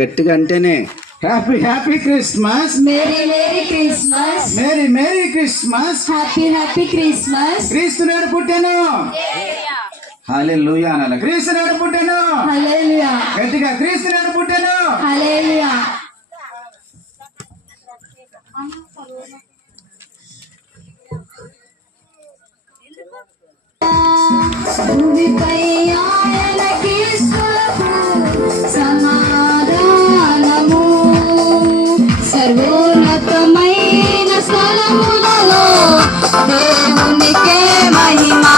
గట్టిగా అంటేనే happy happy Christmas, merry merry Christmas, merry merry Christmas, happy happy Christmas. క్రీస్తు నాడు పుట్టాను. హల్లెలూయా అనాలి. క్రీస్తు నాడు పుట్టాను. హల్లెలూయా. గట్టిగా క్రీస్తు నాడు పుట్టాను. హల్లెలూయా. భూమిపై ఆయన క్రీస్తులకు సమాధానము, సర్వోన్నతమైన స్థలములలో దేవునికే మహిమా.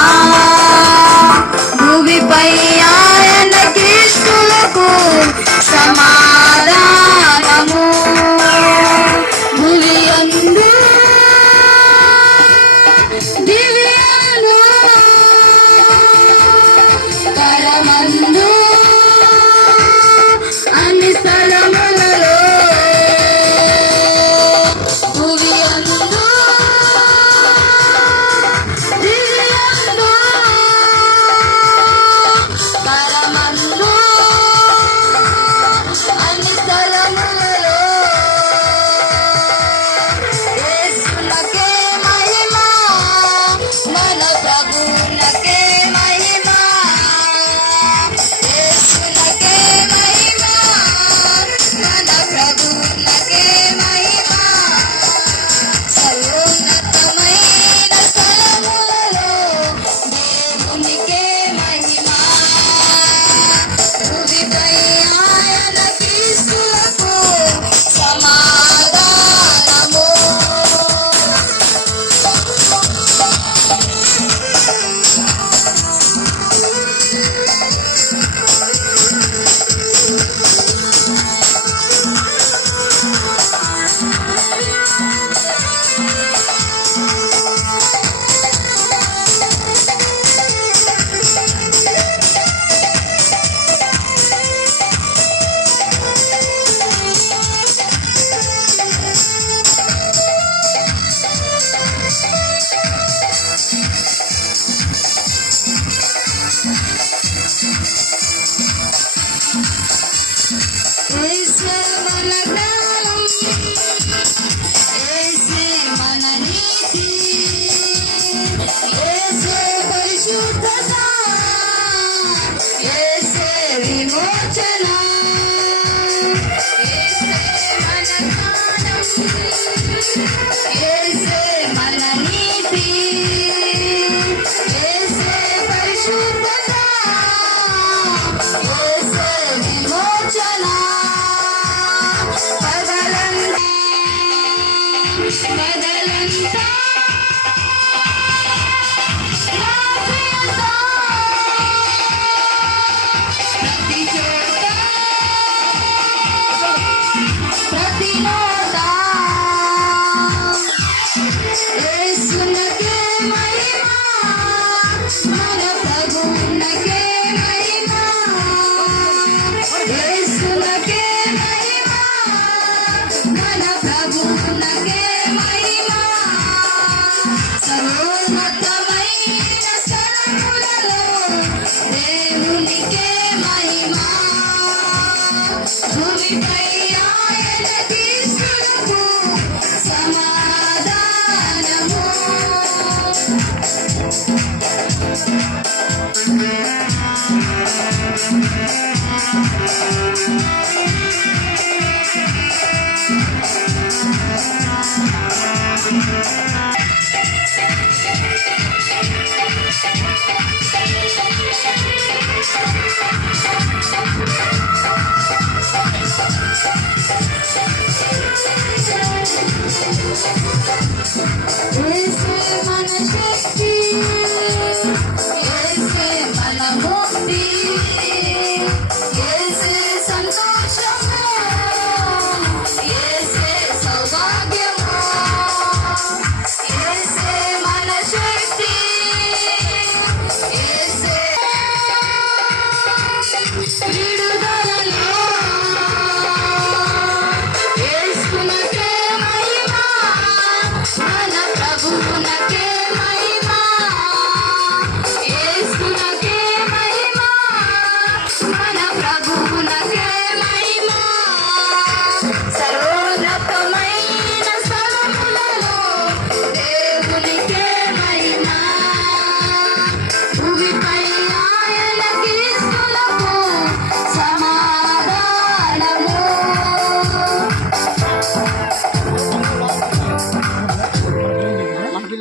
భూమిపై ఆయన క్రీస్తులకు సమాధానము, భూమి అందు దివ్యను పరమందు అన్ని స్థలములలో భూమి అందు దివ్యను పరమందు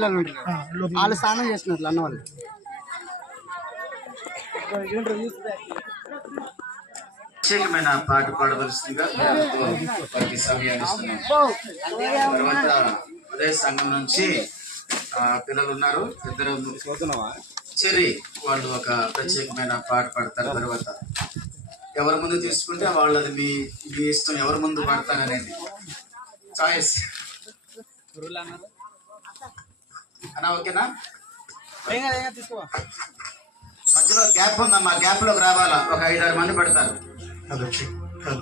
పిల్లలు ఉంటారు వాళ్ళు స్నానం చేస్తున్నారు అన్న వాళ్ళు. ప్రత్యేకమైన పాట పాడవలసిందిగా వారికి సమయాన్ని ఇస్తున్నాం. తర్వాత ఉదయ సంఘం నుంచి పిల్లలు ఉన్నారు, ఇద్దరు చెరి వాళ్ళు ఒక ప్రత్యేకమైన పాట పాడతారు. తర్వాత ఎవరి ముందు తీసుకుంటే వాళ్ళది మీ మీ ఇష్టం, ఎవరి ముందు పాడతారనేది చాయిస్ అన్నా. ఓకేనా? మధ్యలో గ్యాప్ ఉందమ్మా, గ్యాప్ లోకి రావాలా. ఒక 5-6 మంది పడతారు.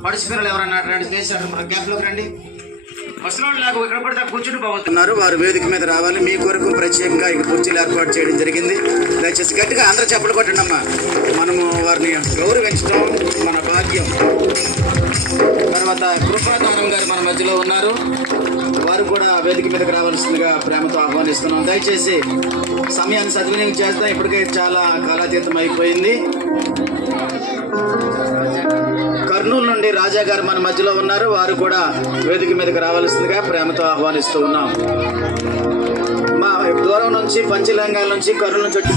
పడిచి పిల్లలు ఎవరన్నా గ్యాప్ లోకి రండి. ఇక్కడ పడితే కూర్చుని పోతున్నారు, వారు వేదిక మీద రావాలి. మీ కొరకు ప్రత్యేకంగా ఇక కుర్చీలు ఏర్పాటు చేయడం జరిగింది. దయచేసి గట్టిగా అందరూ చప్పట్లు కొట్టండి అమ్మా. మనము వారిని గౌరవించడం మన భాగ్యం. తర్వాత కృపాదానం గారు మన మధ్యలో ఉన్నారు, వారు కూడా వేదిక మీదకి రావాల్సిందిగా ప్రేమతో ఆహ్వానిస్తున్నాం. దయచేసి సమయాన్ని సద్వినియోగం చేస్తాం. ఇప్పటికే చాలా కాలాతీతం అయిపోయింది. కర్నూలు నుండి రాజా గారు మన మధ్యలో ఉన్నారు, వారు కూడా వేదిక మీదకి రావాల్సిందిగా ప్రేమతో ఆహ్వానిస్తూ ఉన్నాం. మా దూరం నుంచి పంచలంగాల నుంచి కర్నూలు నుంచి వచ్చి